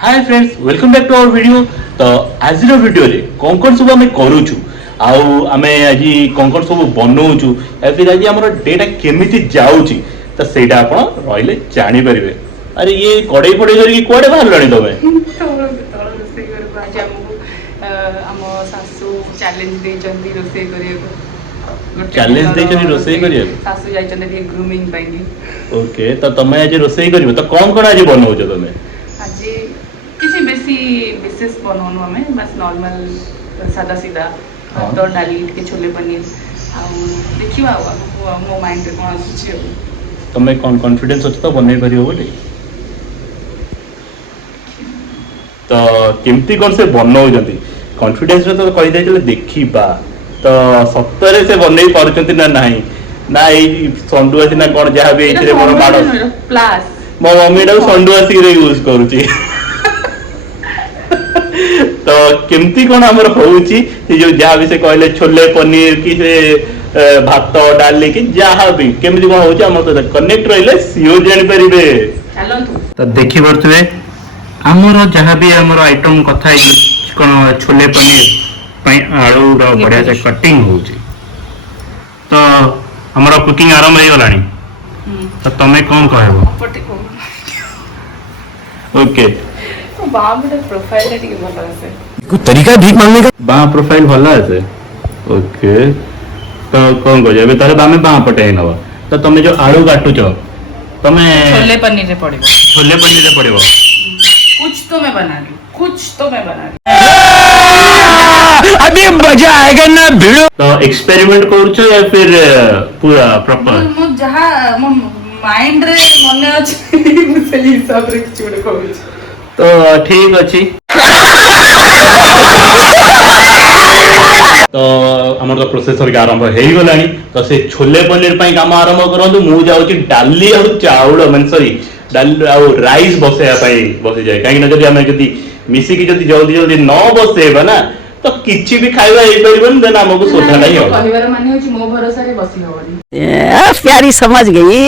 Hi friends welcome back to our video. तो आज video रे कौन सब आम करूँ आम आज कौन सब बनाऊँ या फिर आज आम डेटा केमी जाऊँगी तो सहीटा आप रही जापर। अरे ये कड़े फड़े करके कुआडे बाहर लानी तुम चैलेंज रोसई ग्रूमिंग ओके तो तुम आज रोसई कर तो कौन कौन आज बनाऊँ तुम आज किसी बेसी विशेष बनाऊँ आम बस नॉर्मल सादा सीधा भात डाली टे छोले पनीर देखा मो माइंड रे कौन आसुची तुम्हें कौन कॉन्फिडेंस अच्छे तो बनई पार बोली तो केमती कौन से बनाऊँ कॉन्फिडेंस तो कहीदे देखा तो सतरे से बनई पार्टी ना नहीं ना ये संडुआसी ना कौन जहाँ भी मोर माड़ मो मम्मी संडुआसी यूज करुच्ची तो केमती कौन आमर होउची जो जहाँ भी से कहले छोले पनीर कि से भात डाली कि जहाँ भी केमती कौन होउची आम तो कनेक्ट रहिले सियोर जानि परिबे तो देखि परथुवे आमर जहाँ भी आमर आइटम कथा कौन छोले पनीर आलू बढ़िया से कटिंग होउची तो हमर कुकिंग आरंभ हो गलानी तो तमे कौन कहबो ओके प्रोफाइल कुछ तरीका भीख मांगने का बाँ प्रोफाइल भला है ओके तो कौन कह जाबे तारे बामे बाँ पटे ही नवा तो तमे जो आलू काटुच तमे छोले पनीर रे पड़िबो कुछ तो मैं बना लूं अभी मजा आएगा ना भिड़ो तो एक्सपेरिमेंट करूछ या फिर पूरा प्रॉपर मु जहा माइंड रे मने अछि से हिसाब रे किछ कहू तो ठीक अच्छी तो आम तो प्रोसेसर के आरंभ हो गला तो से छोले पनीर काम आरंभ करूँ मु जाऊँ डाली आ चाउल मान सॉरी डाली आ राइस बसैया बसी जाए कहीं मिसिकी जल्दी जल्दी न बसेबा ना तो किसी भी खाଇବା ହେଇପାରିବନି देन हमको सोधा नहीं हो कहबार माने होची मो भरोसा रे बसी होबनी प्यारी समझ गई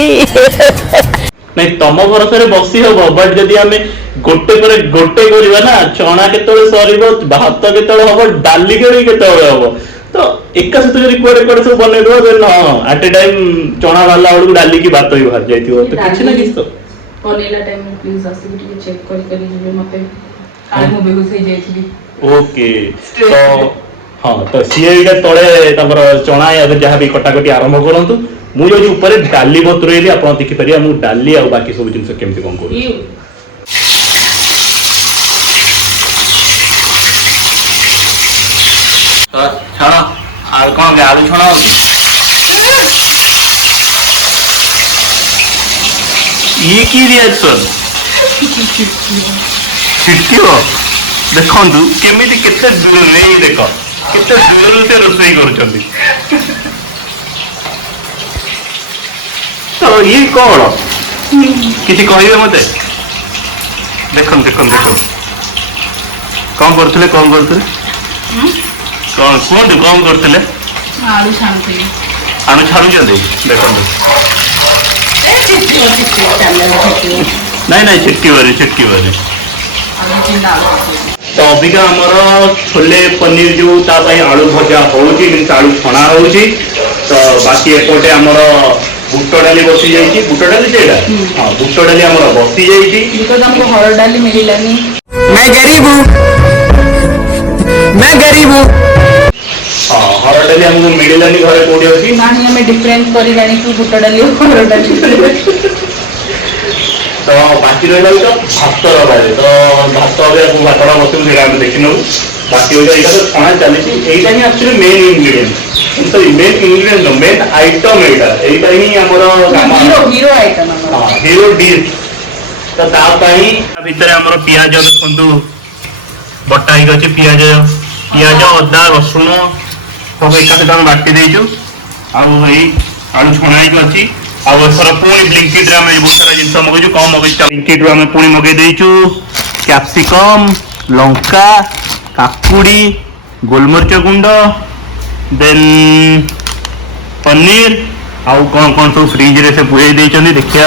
नहीं तुम भरोसा रे बसी हो बट जदी हमें गोटे पर गोटे करबा ना चना केतळे सरीबो भात केतळे हबो डाली केतळे हबो तो एका सहित जदी कोडे कोडे सब बने दो देन एट ए टाइम चना वाला वाला डाली की बात ही बाहर जाइतियो तो किछ ना किछ तो बनेला टाइम प्लीज आसी के चेक करी जेबे मते काले मो बेहुस हो जाइछि ओके तो हाँ तो सीएटा तले चना या जहाँ भी कटाकटी आरंभ करूँ मुझे ऊपर डाली बतुरेली आप देखिपारे मुझे डाली आ बाकी सब जिन केमती कौन कर छाण कौन आलू छणा ये की रिएक्शन छिटकिबो देखु केमी केते दूर नहीं देख केते दूर से रोसई कर तो ये कौन किसी कहे मत देख देख देख कौन करते कौन करते कौन कहते कौन करते आलू छाणुथि आलू छाणुचंदी देखो नहीं नहीं चिटकी बारी तो अबिका आमर छोले पनीर जो आलू भजा होउची आलू छणा होउची तो बाकी एपटे आमर बुट डाली बसी जाइए बुट डाली से हाँ बुट डाली आमर बसी जाइए बिकॉज़ हमको हरड़ डाली मिललानी मैं गरीब हूँ हाँ हरड़ डाली हमको मिललानी घरे कोडी अछि नाही हमें डिफरेंस करी जानी कि बुट डाली और हरड़ डाली तो बाकी रहा तो भात रबारे तो भात भातटा बस देखी नौ बाकी यहाँ तो छणा चली यही actually main ingredient sorry main ingredient main item यहाँ ही आमर हीरो आइटम हीरो डिश तो भितर आमर पियाज देखु बटा ही पियाज अदा रसुण सब एक सहित बाटी देचु आलू छणा अच्छी आउर पुणी ब्लिंकिट रे हमें बहुत सारा जिनस मगेजु कम मगेजु ब्लिंकिट रे हमें पुणी मगे देचु कैप्सिकम लंका काकुड़ी गोलमरिच गुंड देन पनीर आउ कौन कौन सब फ्रिज रे से पुरे देखिया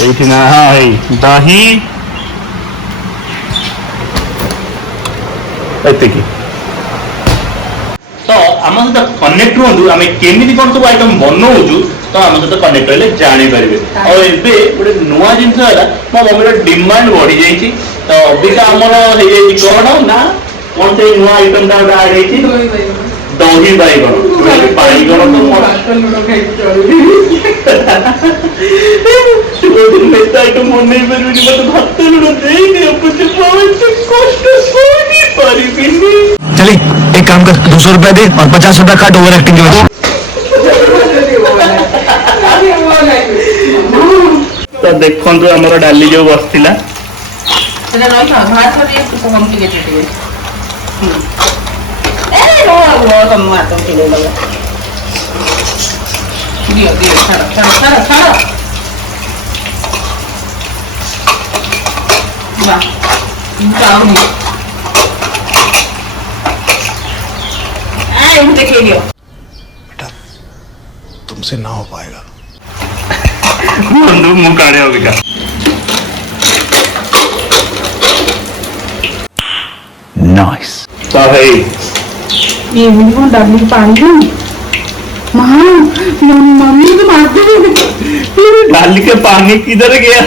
ये ना हाँ दही ଏତିକି ତ ଆମ ସହିତ କନେକ୍ଟ ହୁଅନ୍ତୁ ଆମେ କେମିତି କଣ ସବୁ ଆଇଟମ ବନଉଛୁ ତ ଆମ ସହିତ କନେକ୍ଟ ହେଲେ ଜାଣିପାରିବେ ଆଉ ଏବେ ଗୋଟେ ନୂଆ ଜିନିଷ ହେଲା ମୋ ମମିର ଡିମାଣ୍ଡ ବଢିଯାଇଛି ତ ଅବିକା ଆମର ହେଇଯାଇଛି କଣ ନା କଣ ସେଇ ନୂଆ ଆଇଟମଟା ଗୋଟେ ଆଡ ହେଇଛି ଦହି ବାଇଗଣ ବାଇଗଣ ତ ଆଇଟମ ବନେଇ ପାରିବିନି ମତେ ଭାତ ଲୁଣ ଦେଇନି କଷ୍ଟ ପାରିବିନି चले एक काम कर 200 रुपया दे और 50 रुपया काट ओवर एक्टिंग की वजह ତ ଦେଖନ୍ତୁ ଆମର ଡାଲି ଯୋଉ ବସିଥିଲା ସେଟା ରହିଥା ଭାତ ଟିକେ କମ ଟିକେ ଟିକେ ଏ नो ତମ ଭାତ ଟିକେ ଦବ ଦିଅ ଦିଅ ଛାଡ଼ ଛାଡ଼ ଛାଡ଼ ଛାଡ଼ ବାহ ଚାଉନି देखिए बेटा तुमसे ना हो पाएगा बंधु मुंह काढ़े अबिका नाइस तो भाई ये मुझे डालने की पानी क्यों माँ मम्मी तो मारते हैं डाली के पानी किधर गया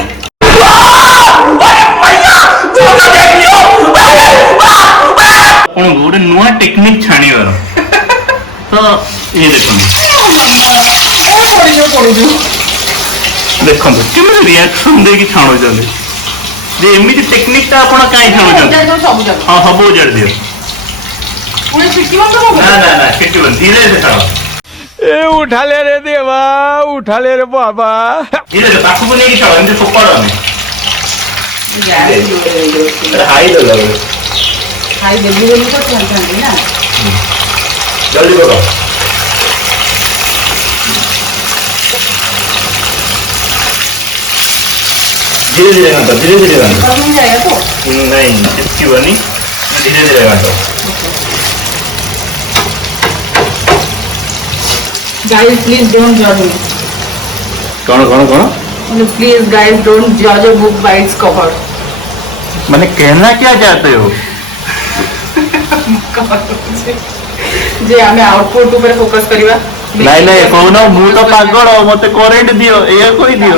गोटे नुआ टेक्निक छाणीबार तो ये देखो देखो केमी रिएक्शन देकी छाणुचंदी जे एमिति टेक्निक ता आपण काई छाणुचंदी हां सब उजाड़ दियो पूरे फिटी बंद हो ना ना ना फिटी बंद धीरे से खाओ ए उठा ले रे देवा उठा ले रे बाबा धीरे से पाखु को नहीं खाओ एमिति फोपाड़ो नहीं हाई ले लो हाई बेबी बेबी को चलते ना जल्दी करो धीरे धीरे घंटो धीरे धीरे घंटो मिल जाएगा तो नहीं इसकी बनी धीरे धीरे घंटो गाइस प्लीज डोंट जज मी कौन कौन कौन प्लीज गाइस डोंट जज a book by its cover मैंने कहना क्या चाहते हो जे हमें आउटपुट ऊपर फोकस करिवा नहीं नहीं कहून मु तो पागल मत करेंट दियो ये कोई दियो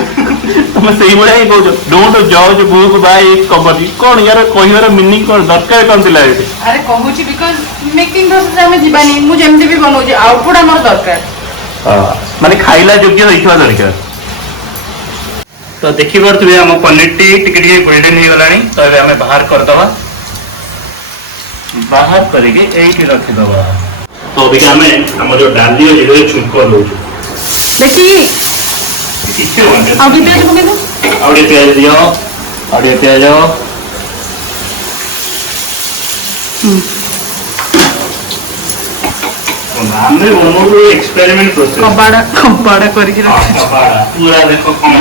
तुम सही भाया ही कहू डोंट जज बुक बाय इट्स कवर कौन यार कहबार मीनिंग कौन दरकार कौन थिला एठी अरे कहूची बिकॉज़ मेकिंग प्रोसेस हमें जीवानी मु जेमते भी बनौजी आउटपुट हमर दरकार माने खाइला योग्य होइथवा दरकार तो देखि परथबे हम पनीर टी टिके टिके गोल्डन हो गलानी तो एबे हमें बाहर कर दवा बाहर करके एठी रखि दवा तो अभी हमें हम जो डाली है ये छुंको लो देखी किछे वांटे अब भी प्याज पके दो आवडे प्याज दियो आवडे प्याज हमने बनोलो एक्सपेरिमेंट प्रोसेस कबाड़ा करके रख पूरा देखो कम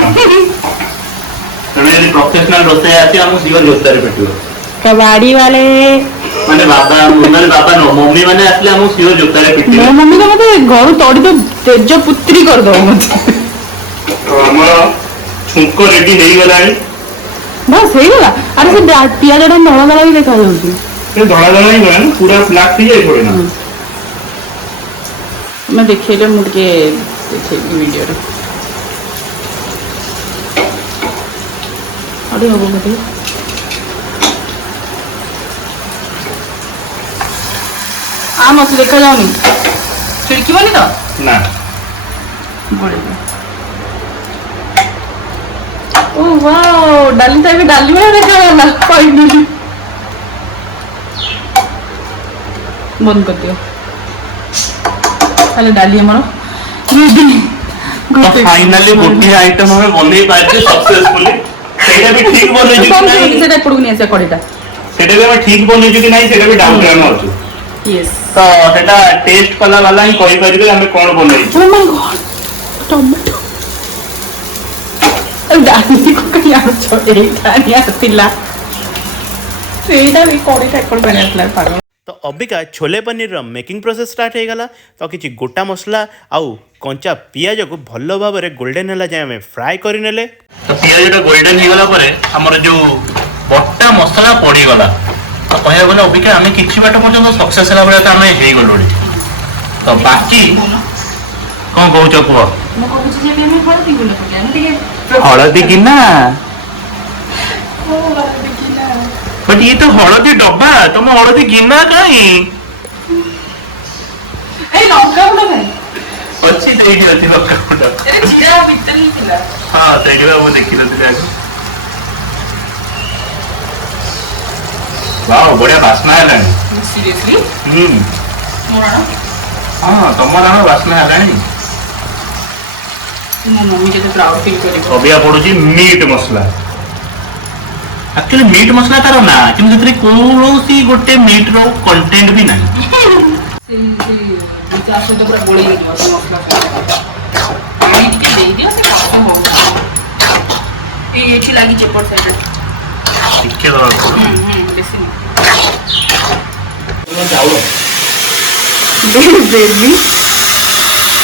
तने यदि प्रोफेशनल रोसे आसी हम जीवन जोतारे पेटियो कबाड़ी वाले माने बाबा नो मम्मी माने असले हम सियो जोतारे पेटियो ମୋ ମମି ତ ମତେ ଘରୁ ତଡ଼ି ତ ତେଜ ପୁତ୍ରୀ କରିଦବ ମତେ तो हमर छुंको रेडी हेई गलानी बस ହେଇଗଲା ଆରେ ସେ ପିଆଜଟା ଧଳା ଧଳା ବି ଦେଖା ଯାଉଛି ये धड़ा धड़ा ही गला पूरा ब्लैक थी जाई थोड़ी ना मैं देखैले मु के देखै वीडियो रे अरे हो गए आ मत देखा जाऊनी खिड़की बनी तो ना बढ़िया ओ वाओ डाली तो भी डाली में देखा गला फाइनली बंद कर दियो ताले डाली हमरो रेडी तो फाइनली गोटी आइटम हमें बनै पाइछे सक्सेसफुली सेटा भी ठीक बनै छु कि नहीं सेटा पड़ू नहीं ऐसे कड़ीटा सेटा भी हमें ठीक बनै छु कि नहीं सेटा भी डाउट रहन अछि यस तो सेटा टेस्ट कला वाला ही कहि परिबे हमें कोन बनै छु ओ माय गॉड टोमेटो डाली को कहीं आ छोड़े डाली आतिला सेटा भी कड़ीटा कोन बनै आतला पागल तो Abika chole paneer making process start हो गला तो किसी गोटा मसला आउ कंचा पियाज को भल भाव में गोल्डन है जाए आम फ्राए करने तो पियाज गोल्डन हो गला हमर जो बट्टा मसला पड़ी गला କହିବାକୁ ଗଲେ ଅବିକା ଆମେ କିଛି ବାଟ ପର୍ଯ୍ୟନ୍ତ ସକ୍ସେସ୍ ହେଲା ଭଳିଆ ତ ଆମେ ହେଇଗଲୁଣି। ତ ବାକି କଣ କହୁଛ କୁହ? ମୁଁ କହୁଛି ଯେ ଆମେ ହଳଦୀ ଗୁଣ୍ଡ ପକେଇବା ଆମେ ଟିକେ ହଳଦୀ ଗିନା ହଳଦୀ କିନା ବଟ୍ ଇଏ ତ ହଳଦୀ ଡବା, ତମ ହଳଦୀ ଗିନା କାଇଁ ଏଇ ଲଙ୍କା ଗୁଣ୍ଡ କାଇଁ ଅଛି? ସେଇଠି ଅଛି ଲଙ୍କା ଗୁଣ୍ଡ। ଏରେ ଜିରା ଭିତରେ ହିଁ ଥିଲା। ହଁ ସେଇଠି ବା ମୁଁ ଦେଖିନଥିଲି ଆଗ। ୱାଓ ବଢିଆ ବାସ୍ନା ହେଲାଣି। ସିରିୟସଲି ମୋର ହଁ ତମ ରାଣ ବାସ୍ନା ହେଲାଣି। ମୋ ମମି କେତେ ପ୍ରାଉଡ ଫିଲ୍ କରିବ। ଅବିକା ପଡୁଛି ମିଟ୍ ମସଲା। ଆକ୍ଚୁଆଲି ମିଟ୍ ମସଲା ତାର ନା, କିନ୍ତୁ ସେଥିରେ କୌଣସି ଗୋଟେ ମିଟ୍ ର କଣ୍ଟେଣ୍ଟ ବି ନାହିଁ। ତା ସହିତ ପୁରା ଗୋଳେଇ ହେଇଯିବ ସେ ମସଲା ପାଣି ଟିକେ ଦେଇଦିଅ ସେ କଷା ହଉ। ଏଇଠି ଲାଗିଛି ଏପଟ ସାଇଡରେ ଟିକେ ଦବାକୁ ବେଶୀ ଚାଉଳ ବେବି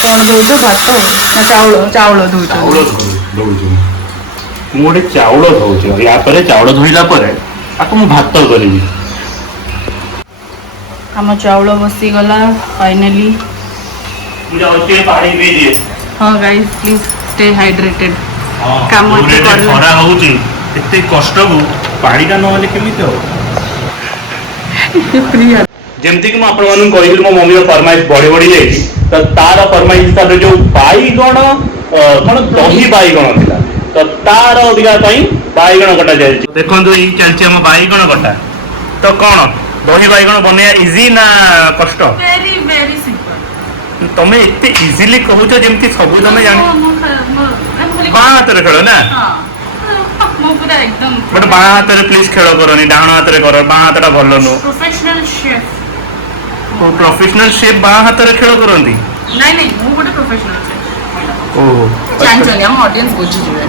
କଣ ଦଉଛ ଭାତ ନା ଚାଉଳ? ଚାଉଳ ଦଉଛ। ଚାଉଳ ଧୋଉଛି ମୁଁ ଗୋଟେ ଚାଉଳ ଧୋଉଛି। ୟା ପରେ ଚାଉଳ ଧୋଇଲା ପରେ ତାକୁ ମୁଁ ଭାତ କରିବି। ଆମ ଚାଉଳ ବସିଗଲା ଫାଇନାଲି। ମୁଁ ଯାଉଛି ପାଣି ପିଇଦିଏ। ହଁ ଗାଇସ୍ ପ୍ଲିଜ ଷ୍ଟେ ହାଇଡ୍ରେଟେଡ୍। ହଁ, କାମ ଯୋଉ ଏତେ ରେଟ୍ ରେ କରିଲେ ଖରା ହଉଛି ଏତେ କଷ୍ଟକୁ ପାଣିଟା ନହେଲେ କେମିତି ହବ? ଯେମିତିକି ମୁଁ ଆପଣମାନଙ୍କୁ କହିଥିଲି ମୋ ମମିର ଫରମାଇଶ ବଢି ବଢି ଯାଇଛି। ତ ତାର ଫରମାଇଶ ହିସାବରେ ଯୋଉ ବାଇଗଣ କଣ ଦହି ବାଇଗଣ ଥିଲା, ତ ତାର ଅଧିକା ପାଇଁ ବାଇଗଣ କଟା ଚାଲିଛି। ଦେଖନ୍ତୁ ଏଇ ଚାଲିଛି ଆମ ବାଇଗଣ କଟା। ତ କଣ ଦହି ବାଇଗଣ ବନେଇବା ଇଜି ନା କଷ୍ଟ? Very very simple. ତମେ ଏତେ ଇଜିଲି କହୁଛ ଯେମିତି ସବୁ ତମେ ଜାଣି। ବାଁ ହାତରେ ଖେଳ ନା? ମୁଁ ପୁରା ଏକଦମ ବଟ୍ ବାଁ ହାତରେ ପ୍ଲିଜ ଖେଳ କରନି, ଡାହାଣ ହାତରେ କର। ବାଁ ହାତଟା ଭଲ ନୁହଁ। Professional chef. ପ୍ରୋଫେସନାଲ शेफ ବାଁ ହାତରେ ଖେଳ କରନ୍ତି? ନାଇଁ ନାଇଁ ମୁଁ ଗୋଟେ ପ୍ରୋଫେସନାଲ शेफ। ଓହୋ ଜାଣିଛନ୍ତି ଆମ ଅଡିଏନ୍ସ ବୁଝିଯିବେ।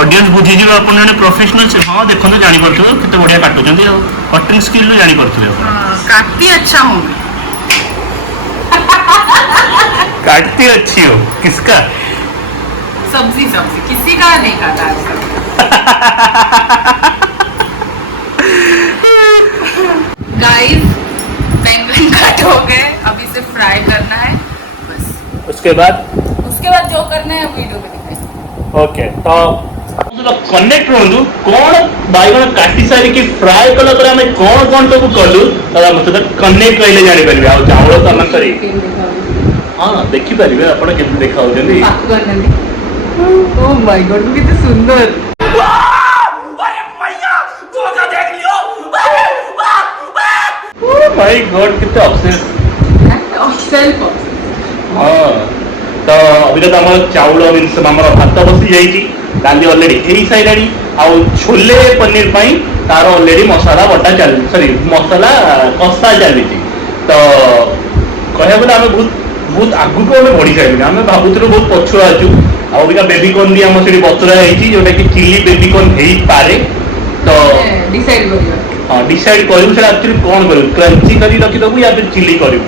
ଅଡିଏନ୍ସ ବୁଝିଯିବେ ଆପଣ ଜଣେ ପ୍ରୋଫେସନାଲ शेफ। ହଁ ଦେଖନ୍ତୁ ଜାଣିପାରୁଥିବେ କେତେ ବଢିଆ କାଟୁଛନ୍ତି ଆଉ କଟିଂ ସ୍କିଲରୁ ଜାଣିପାରୁଥିବେ ଆପଣ। काटती अच्छा हूँ मैं। काटती अच्छी हो किसका? सब्जी सब्जी किसी का नहीं काटा आजकल। गाइस बैंगन कट हो गए, अभी इसे फ्राई करना है बस। उसके बाद जो करना है वीडियो में दिखाएंगे। ओके तो कनेक्ट रहूँ कौन बैगण काटी सारिकी फ्राए कला पर आम कौन कौन सब कलु मत कनेक्ट रही जापर आ चाउल तो आम सरी हाँ देखिपारे आप देखा ओह माय गॉड कितने सुंदर। माय गॉड कितने ऑब्सेस सेल्फ हाँ तो अभी तो आम चाउल मीन्स आम भात बसी जाइए डाली अलरेडी हो सारा आउ छोले पनीर तार अलरेडी मसला बटा चल सॉरी मसला कषा चली तो कह गले आम बहुत बहुत आगू को आम बढ़ी सारे आम भावुलु बहुत पछुआ अच्छु आबिका बेबीकर्न भी आम से बतुरा जोटा कि चिली बेबीकर्न हो पारे तो डिसाइड करियो। हाँ डिसाइड करूँ एक्चुअली कौन करूँ क्रंची कर रखिदेबू या फिर चिली करूँ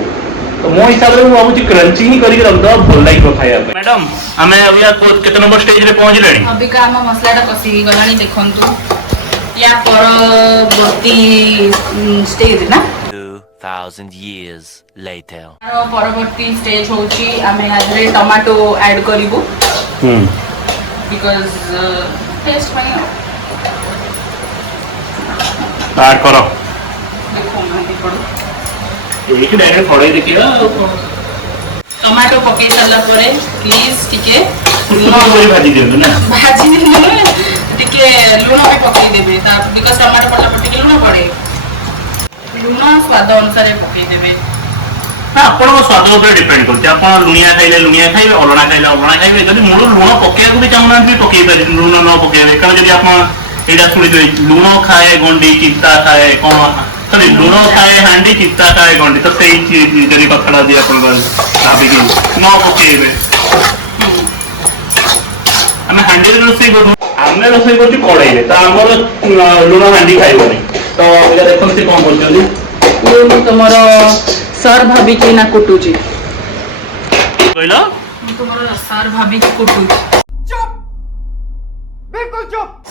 तो मो हिसाब से मुझे क्रंची ही करके रखदे भल लगे खाया मैडम आम अभी केते नंबर स्टेज रे पहुंचले अभी का हम मसलाटा कसी गलानी देखंतु या परवर्ती स्टेज ना 2000 years later परवर्ती स्टेज होची आमे आजरे टमाटो ऐड करिवु बिकॉज़ टेस्ट पाई स्टार्ट करो देखो ना पड़ो एक डायरेक्ट पड़े देखिए टमाटो पके सारा परे प्लीज टिके भाजी दियो ना भाजी टिके लूण भी पकई देबे ता बिकॉज़ टमाटो पड़ला पर टिके लूण पड़े लूण स्वाद अनुसार पकई देबे हाँ आपण स्वाद ऊपर डिपेंड करते आप लुणिया खाइले लुणिया खाइबे अलणा खाइले अलणा खाइबे जदि मूल लुण पकेया भी चाहूना भी पकई पारे लुण न पकेबे कारण जदि आप एटा सुनि लुण खाए गंडी चित्ता खाए कौन सॉरी लुण खाए हांडी चित्ता खाए गंडी तो सही चीज जदि कथड़ा दि आपण भाबिक न पकेबे आम हांडी रोषेई करूँ आम रोषेई कर कड़ाई तो आमर लुण हांडी खाइबनी तो देखो से कौन कर तुम सर भाभी की ना कुटुची कहल तुम सर भाभी की कुटुची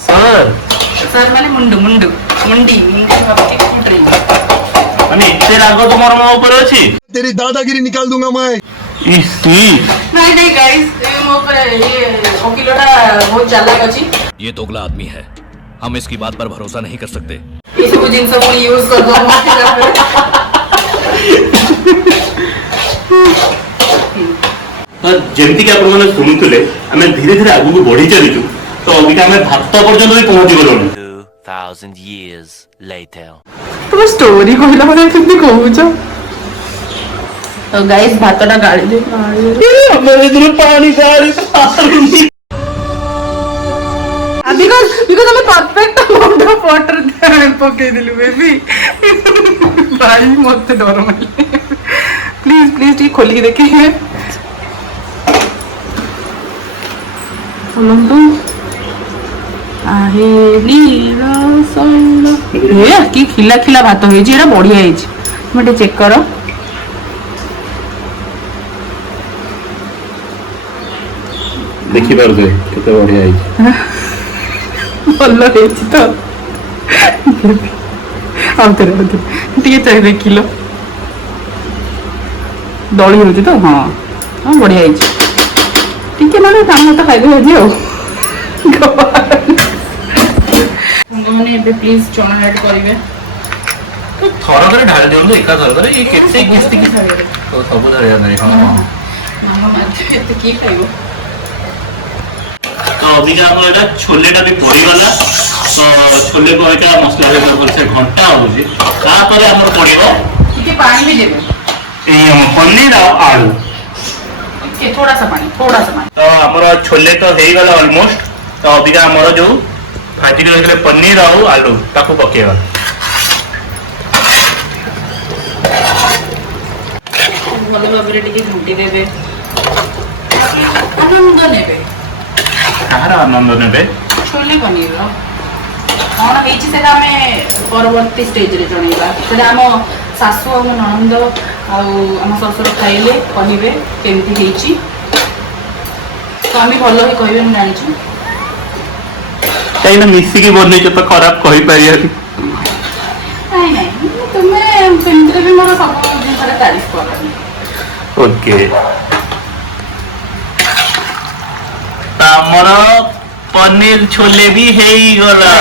सर सर माने मुंडू मुंडू मुंडी मुंडी भाभी की ରାଗ ତମର ମୋ ଉପରେ ଅଛି? तेरी दादागिरी निकाल दूंगा मैं। नहीं नहीं गाइस मो पर ये ओकिलोटा बहुत चालाक अछि ये दोगला आदमी है, हम इसकी बात पर भरोसा नहीं कर सकते। ये सब जिंस को यूज कर दो तो जेमती कि आपण माने सुनुतले आमे धीरे धीरे आगु को बढ़ी चलीचु तो अबिका आमे भात पर्यंत भी पहुंची गलोनी 2000 years later. तुम स्टोरी कहला माने कितनी कहूछ तो गाइस भातटा गाड़ी दे हमरे इधर पानी गाड़ी बिकॉज़ हमें परफेक्ट अमाउंट ऑफ वाटर पके दिलु बेबी भाई मत डर मारले प्लीज प्लीज ठीक खोल के देखिए खोलंतु आहे नीला सोलो ए की खिला खिला भात होई जे एरा बढ़िया होई मटे चेक करो देखि पारबे केते बढ़िया है ଭଲ ହେଇଛି ତ ଆଉ ଥରେ ଟିକେ ଚାହି ଦେଖିଲ ଦଳି ହେଉଛି ତ ହଁ ହଁ ବଢ଼ିଆ ହେଇଛି ଟିକେ ନହେଲେ କାମ ତ ଖାଇଦେବେ ଆଜି ଆଉ ସାଙ୍ଗମାନେ ଏବେ ପ୍ଲିଜ୍ ଚଣା ଆଡ୍ କରିବେ ଥରକରେ ଢାଳି ଦିଅନ୍ତୁ ଏକା ଥରକରେ ଏ କେତେ କିସ୍ତି କି ତ ସବୁ ଧରିବା ନାହିଁ ହଁ ମାମା ମାଝି କେତେ କିଏ ଖାଇବ तो अभी हम एटा छोले टा भी पड़ी गला तो छोले को एटा मसला रे पर से घंटा होजी तापर हमर पड़िबो ଟିକେ ପାଣି ବି ଦେବେ ए हम पनीर और आलू ଟିକେ थोड़ा सा पानी तो हमर छोले तो हेई गला ऑलमोस्ट तो अभी हमर जो भाजी के रखले पनीर और आलू ताको पकेवा ଭଲ ଭାବରେ ଟିକେ ଘୁଟି ଦେବେ ଆନନ୍ଦ ନେବେ କାହାର ଆନନ୍ଦ ନେବେ छोले पनीर कौन है आमे परवर्ती स्टेज रे जणेबा सेटा आम सासु आम ननंद आम ससुर खाइले कहिबे केमती हेची तो आम भल ही कहबे हम जानिछु कहीं ना मिसी की बनने तो खराब कहि पारिया नहीं नहीं तुमे सेंटर भी मोर सब दिन सारा तारीफ करनी ओके हमर पनीर छोले भी हेई गला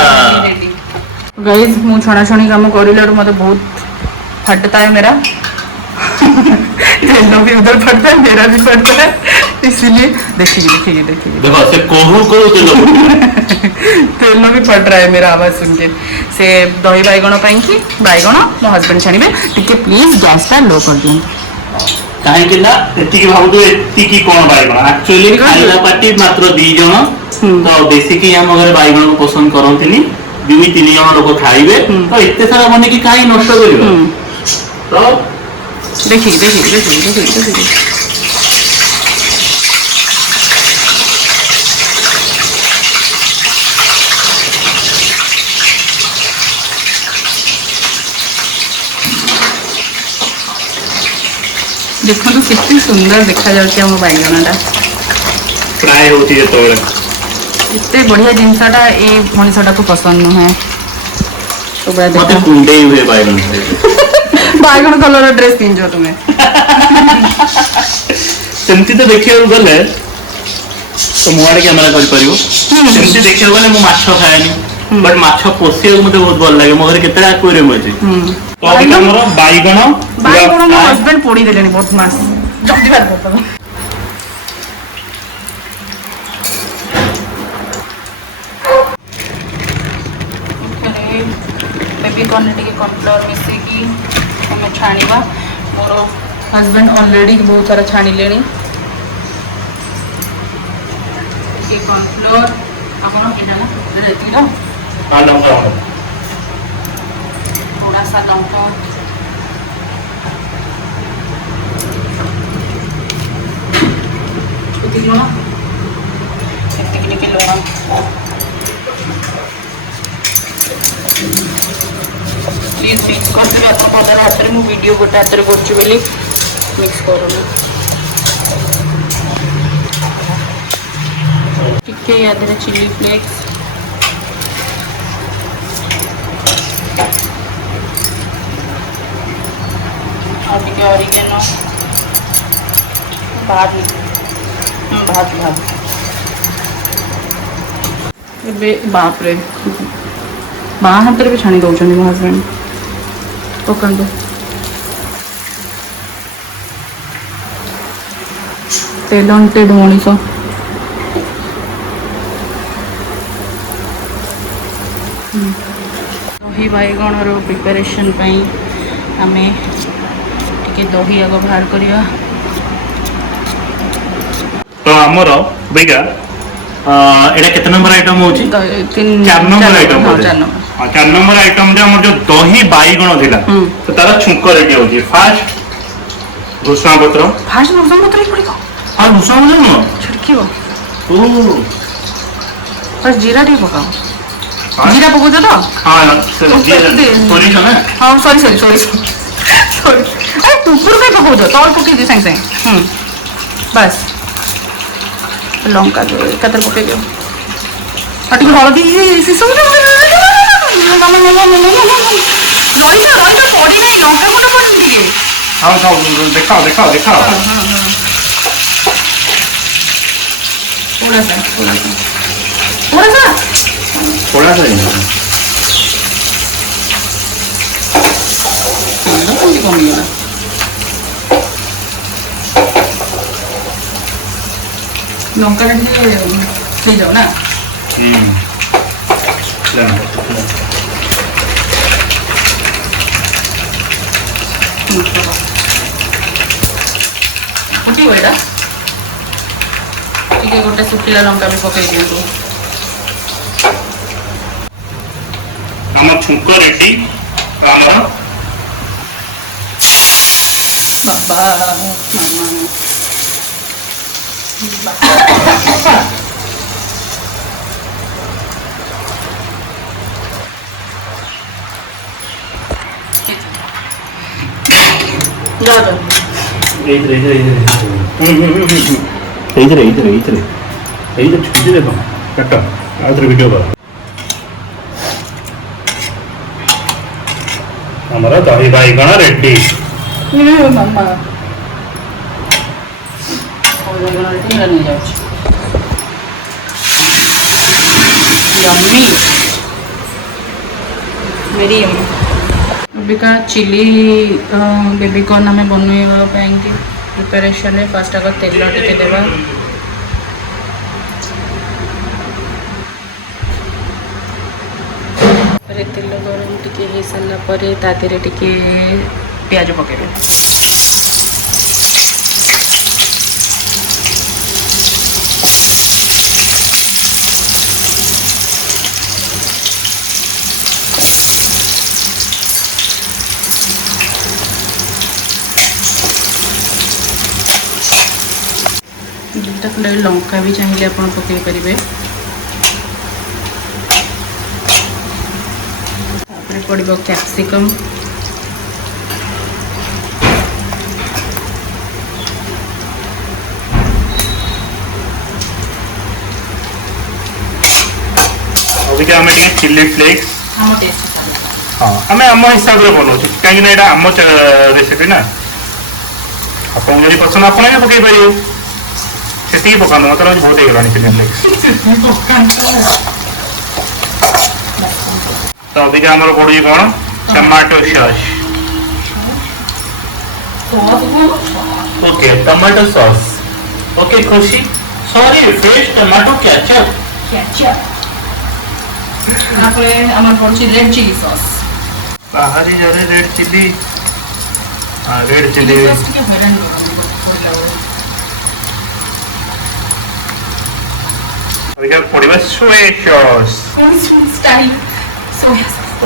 गाइस मु छणा छणी काम करिला मते बहुत फटता है मेरा येलो भी उधर फटता है मेरा भी फटता है इसीलिए देखिए देखो से कोहू करू तेल भी फट रहा है मेरा आवाज सुन के से दही बैगण पाई कि बैगण मो हस्बैंड छाणिबे टिके प्लीज गैस टा लो कर दियन काहे कि ना एति की भाबु एति की कोन बैगण एक्चुअली खाइला पार्टी मात्र 2 जण तो बेसी की हम अगर बैगण को पसंद करंतिनी 2-3 जण लोग खाइबे तो इत्ते सारा बने की काई नष्ट करिबो तो देखिए देखो तो कितनी सुंदर देखा जाती है हम बैगणटा फ्राई होती है तो इतने बढ़िया जिनसाटा ए मनीषाटा को पसंद नुहे तो बड़ा मते देखो कुंडे हुए बैगण बैगण कलर ड्रेस पिंजो तुम्हें सेमती तो देखियो गले तो मोआडे कैमरा कर परियो सेमती देखियो गले मो माछ खाएनी बट माछ पोसियो मते बहुत भल लागे मोहरे केतरा एक्वेरियम अछि तो अभी हमरो बैगण मो हस्बैंड पोड़ी देलेनी बहुत मास जल्दी बात करता बेबी कॉर्न टिके कॉर्नफ्लोर मिसेकी हमें छाणीबा मोर हस्बैंड ऑलरेडी बहुत सारा छाणी लेनी टिके कॉर्नफ्लोर आपण केना रेती रो लंका थोड़ा सा लंका छोटी लो ना ଟିକେ ଲୁଣ प्लीज मिक्स करते आप पदार हाथ में वीडियो गोटे हाथ में कर मिक्स करूँ टिके या चिली फ्लेक्स ଆଉ ଟିକେ ଅରିଗାନୋ ଭାତ ଏବେ ବାପରେ ବାଁ ହାତରେ ବି ଛାଣି ଦେଉଛନ୍ତି ମୋ ହଜବେଣ୍ଡ। ପକାନ୍ତୁ ଟେଲେଣ୍ଟେଡ୍ ମଣିଷ। ଦହି ବାଇଗଣର ପ୍ରିପାରେସନ୍ ପାଇଁ ଆମେ ଟିକେ ଦହି ଆଗ ବାହାର କରିବା। ତ ଆମର ବେଗା এটা କେତେ ନମ୍ବର ଆଇଟମ ହଉଛି? 4 ନମ୍ବର ଆଇଟମ। ହଁ 4 ନମ୍ବର। 4 ନମ୍ବର ଆଇଟମ ରେ ଆମର ଯୋଉ ଦହି ବାଇଗଣ ଥିଲା ତ ତାର ଛୁଙ୍କ ରେଡି ହଉଛି। ଫାଷ୍ଟ ଭୃଷଙ୍ଗ ପତ୍ର। ଫାଷ୍ଟ ଭୃଷଙ୍ଗ ପତ୍ର ହିଁ ପଡ଼ିବ। ହଁ ଭୃଷଙ୍ଗ ପତ୍ର ନୁହଁ ଛିଡ଼କିବ। ଓ ଫାଷ୍ଟ ଜିରା ଟିକେ ପକାଅ। ଜିରା ପକଉଛ ତ? ହଁ ସୋରିଷ ନା? ହଁ ସରି ଆରେ ଟୁକୁର କାଇଁ ପକଉଛ? ତଳ ପକେଇଦିଅ ସାଙ୍ଗେ ସାଙ୍ଗେ। ବାସ୍ ଲଙ୍କା ଏକାଥରେ ପକେଇ ଦିଅ। ଆଉ ଟିକେ ହଳଦୀ ସେସବୁ ରହିଛ ପଡ଼ି ନାହିଁ ଲଙ୍କା ଗୁଣ୍ଡ ପଡ଼ିଛି ଟିକେ। ହଁ ଦେଖାଅ थोड़ा सा कमिगला। लंका ଟିକେ ଯାଉ ନା। ଫୁଟିବ ଏଇଟା ଟିକେ ଗୋଟେ ଶୁଖିଲା ଲଙ୍କା ବି ପକେଇ ଦିଅନ୍ତୁ। ଆମ ଛୁଙ୍କ ରେଡି। ଆମର ବାବା ଆମର ଦହି ବାଇଗଣ ରେଡି। ମାମା नहीं जाऊँ यम्मी वेरी यम्मी। अबिका चिली बेबीकॉर्न आम बनवा प्रिपरेशन है। फास्ट आग तेल टे देवा तेल गरम टिके हो सारा पर तादेह टिके प्याज पकेबे। दुटा खंडे लंका भी चाहिए आप पकई पारे। पड़ो कैप्सिकम आम चिली फ्लेक्स हम टेस्ट हाँ आम आम हिसाब से बनाऊ कहीं आम रेसिपी ना आपको जब पसंद आप पकई पारे से पका मतलब बहुत हो चिली फ्लेक्स। तो अभी आमर पड़ू कौन tomato sauce. Okay tomato sauce okay खुशी sorry fresh tomato ketchup red chilli sauce बाहरी जरे रेड चिली हाँ रेड चिली पड़वा soya sauce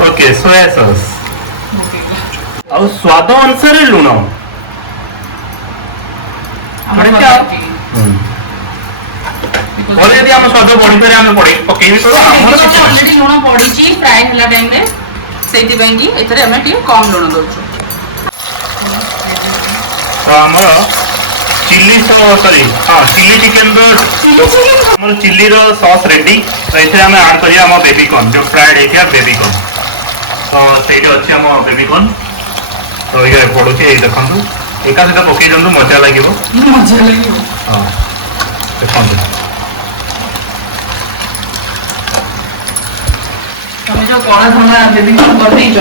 okay soya sauce और स्वाद अनुसार लुण यदि आम स्वाद बढ़ी पारे आम पकई ऑलरेडी लुण पड़ी फ्राए होला टाइम रे सेति ପାଇଁ कि एथरे हम टी कम लुण दोछु। तो आमर चिल्ली सॉरी हाँ चिल्ली चिकेन आम चिल्ली सॉस रेडी। तो ये आम ऐड करिया आम बेबीकॉर्न जो फ्राइड होता बेबीकॉर्न। तो से अच्छे आम बेबीकॉर्न तो ये पड़ुची ये देखंतु एका सहित पकई दिंतु मजा लगे मजा लगे हाँ देखंतु तमें जो कड़ा धना बेबी कॉर्न बनैछ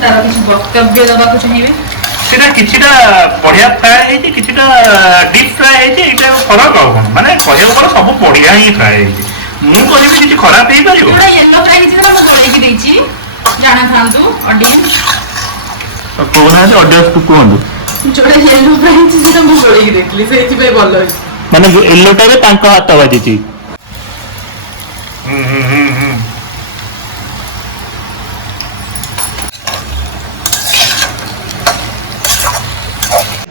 तार किसी वक्तव्य दबा को चाहिए सेटा किछिटा बढ़िया फ्राए हेछि किछिटा डीप फ्राए हेछि एटा फरक आ कोन माने कहया पर सब बढ़िया ही फ्राए हेछि मु कहबी किछि खराब हेइ परिबो थोड़ा येलो फ्राई किसी तो बोले की देछि जाना थांतु ऑडियंस तो कोना है ऑडियंस को कोन जोड़ा येलो फ्राई किसी तो बोले की देखली सेति पे भलो माने येलोटा रे तांका हाथ बाजिछि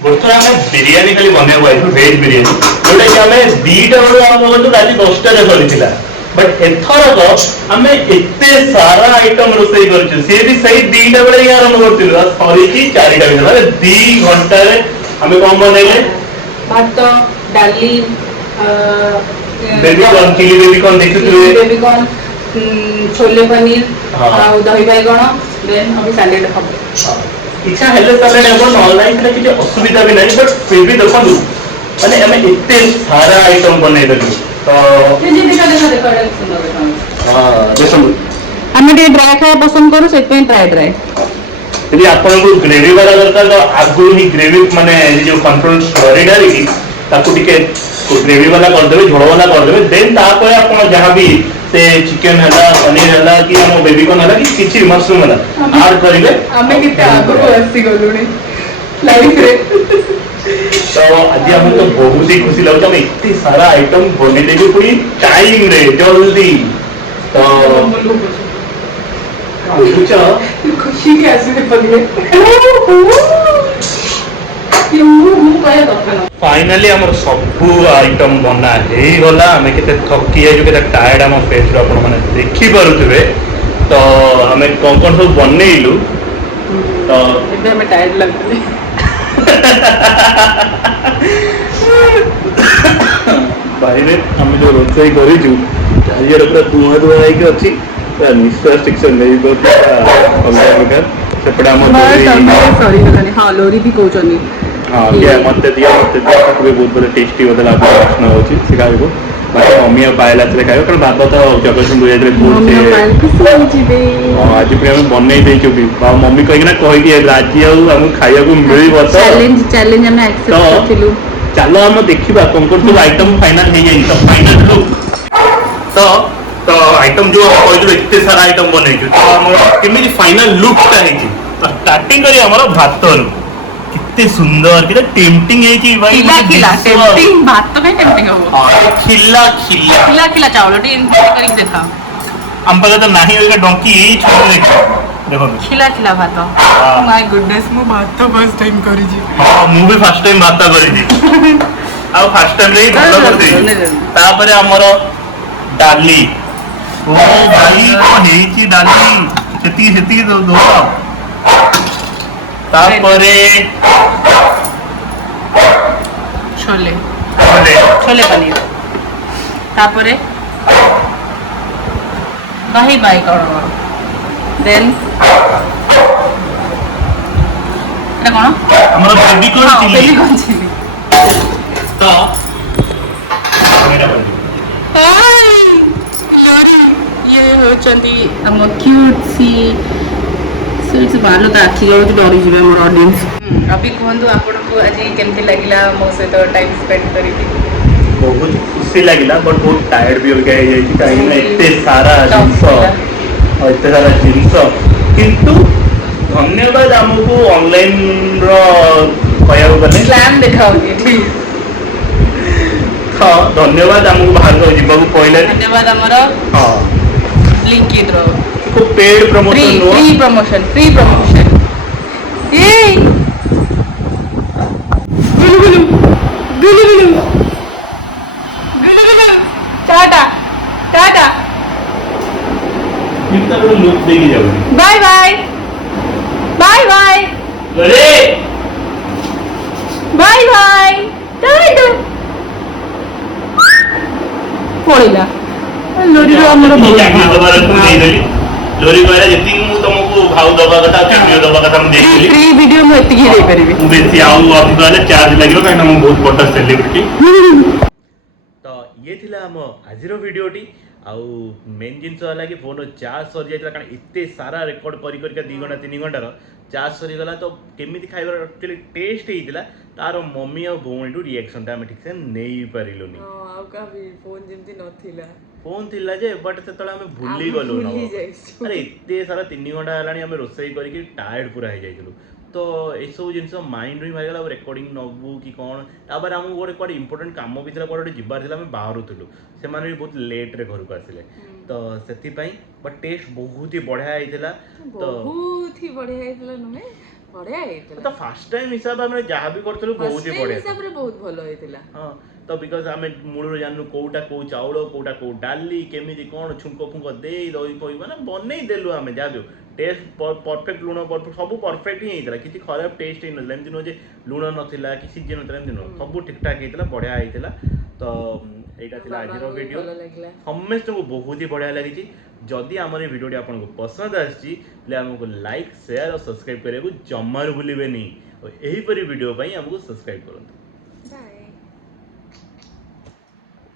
बर्तमान आम बिरियानी खाली बनवा वेज बिरियानी जोटा कि आम दीटा बेलू आरंभ कलु राति 10टा सरीला बट एथरक आम एते सारा आइटम रोषे कर सी भी सही दीटा बेले ही आरंभ कर सरी 4टा बजे 2 घंटा आम कौन बनइले भात डाली बेबीकॉर्न चिली बेबीकॉर्न देखिए बेबीकॉर्न छोले पनीर हाँ। और दही बैगण देन अभी सैलेड हम इच्छा हेले सैलेड हम ऑनलाइन रे किसी असुविधा भी नहीं बट फिर भी देखो माने आम एते सारा आइटम बनई देलु तो जे देखा देखा देखा सुंदर हां देखो हमें टे ड्राई खाया पसंद करू से ड्राई यदि आपको ग्रेवी वाला दरकार तो आगु ही ग्रेवी माने जो कंट्रोल स्टोरी डाली की ताकू टिके ग्रेवी वाला कर देबे झोल वाला कर देबे देन तापर आपण जहां भी से चिकन हला पनीर हला कि हम बेबीकॉर्न हला कि किछि मशरूम हला ऐड करिवे हमें किते आगु आसी गलुनी लाइफ रे तो आज हम तो बहुत ही खुशी लगता है इतनी सारा आइटम बने देबे पूरी टाइम रे जल्दी तो बुझुचा खुशी के आसी पड़े फाइनली हमर सब आइटम बना हे गला हमें केते थकी जाय केते टायर्ड हम फेस रो अपन माने देखि परुथबे तो हमें कोन कोन सब बनेइलु तो एकदम हमें टायर्ड लगले बाहर हम जो रोसई करिजु चारियर पूरा धुआं धुआं है कि अछि पूरा निश्वास सेक्शन नहीं बहुत अलग प्रकार सेपड़ा हम सॉरी गलानी हां लोरी भी कहउचनी हाँ क्या मत दिया ताको भी बहुत बड़े टेस्टी होता लागो प्रश्न होची सिखाइबो बाकी मम्मी और पायला से खाइबो कारण बाबा तो जगतसिंहपुर जाइले बहुत से हां आज पे हम बनै देइ छु भी मम्मी कहि ना कहि कि राजी आउ हम खाइया को मिलिबो तो चैलेंज हम एक्सेप्ट करथिलु चलो हम देखिबा कोन कोन सब आइटम फाइनल हे जाई तो फाइनल लुक तो आइटम जो कहलु इतने सारा आइटम बनै छु तो हम केमिति फाइनल लुक ता हे छी स्टार्टिंग करी हमर भात कितने सुंदर कितने टेम्पटिंग है कि भाई खिला खिला टेम्पटिंग भात तो नहीं टेम्पटिंग हो हां खिला खिला खिला खिला चावल टी करके देखा हम पता तो नहीं होगा डोंकी यही छोड़ देखो खिला खिला भात माय गुडनेस मु भात तो फर्स्ट टाइम करी जी हां मु भी फर्स्ट टाइम भात करी जी आ फर्स्ट टाइम रे भात कर दे तापर हमर डाली ओ भाई को हेची डाली सेती दो तापरे छोले छोले छोले पनीर तापरे दही बैगण देन এটা কোন हमर बेबीकॉर्न चिली बेबीकॉर्न चिली तो मेरा बन ये होचंती हम क्यूट सी से बालो तो आखि जो डरी जिवे मोर ऑडियंस अभी कहंतु आपन को आज केमती लागिला मो से तो टाइम स्पेंड करी बहुत खुशी लगिला बट बहुत टायर्ड भी हो गया है कहीं ना इतने सारा जिंस और इतने सारा जिंस किंतु धन्यवाद हमको ऑनलाइन रो कहया गले स्लैम दिखाओ ठीक हां धन्यवाद हमको बाहर को जीवा को पहले धन्यवाद हमरो हां लिंक की द्रो को paid promotion no free promotion ए गुलु गुलु टाटा टाटा कितना बड़ा लुक देगी जाओ बाय बाय बाय बाय अरे बाय बाय टाटा पड़िला लोरी रो हमरो चाकरी दबार को नहीं देली लोरी कहला जति मु तुमको भाव दबा कथा कैमियो दबा कथा हम देखली फ्री वीडियो में एतिकी दे परिबे बेसी आउ अधिक हेले चार्ज लागो काहे हम बहुत बड़ सेलिब्रिटी तो ये थिला हम आजिर वीडियोटी आउ मेन जिनस है कि फोन चार्ज सरी जाइला कारण एते सारा रेकॉर्ड करी करी 2 घंटा 3 घंटार चार्ज सरी गला तो केमिति खाइबार एक्चुअली टेस्ट हेइतिला तार मम्मी और भौणी रिएक्शन ता हम ठीक से नहीं पारिलुनी ଆଉ କାହା ଫୋନ୍ ଯେମିତି ନଥିଲା फोन थिला जे बट सेतळे हम भूली गलु न अरे एते सारा 3 घंटा हलानी हम रोसई करी टायर्ड पूरा हे जाइतलु तो ए सब जिनस माइंड रे मारिगला रेकॉर्डिंग नबू कि कोन तापर हम गोटे कोड इंपोर्टेंट काम भी थिला कोड जिबार थिला हम बाहरुतलु से माने भी बहुत लेट रे घर को आसिले तो सेति पई बट टेस्ट बहुत ही बढ़िया आइथिला तो ବହୁତ ହି ବଢିଆ ହେଇଥିଲା ନୁହେଁ ବଢିଆ ହେଇଥିଲା तो फर्स्ट टाइम हिसाब हम जहां भी करथलु बहुत ही बढ़िया ହିସାବରେ ବହୁତ ଭଲ ହେଇଥିଲା हां तो बिकॉज आम मूल जानू कौटा कौ चाउल कौटा कौ डाली केमी कौन छुंक फुंक दे दही फही मैंने बनई देलु आम जहाँ भी टेस्ट परफेक्ट लुण परफेक्ट सब परफेक्ट ही होता किसी खराब टेस्ट ही ना एमती नुहे लुण नाला कि सीझी ना एमती नुह सब ठीक ठाक होता बढ़िया होता तो यहाँ आज वीडियो समस्त को बहुत ही बढ़िया लगी जदि आम भिडियो आपको पसंद आमको लाइक शेयर और सब्सक्राइब करने को जमार भूलें नहीं और यहीपरी वीडियो आमको सब्सक्राइब करूँ।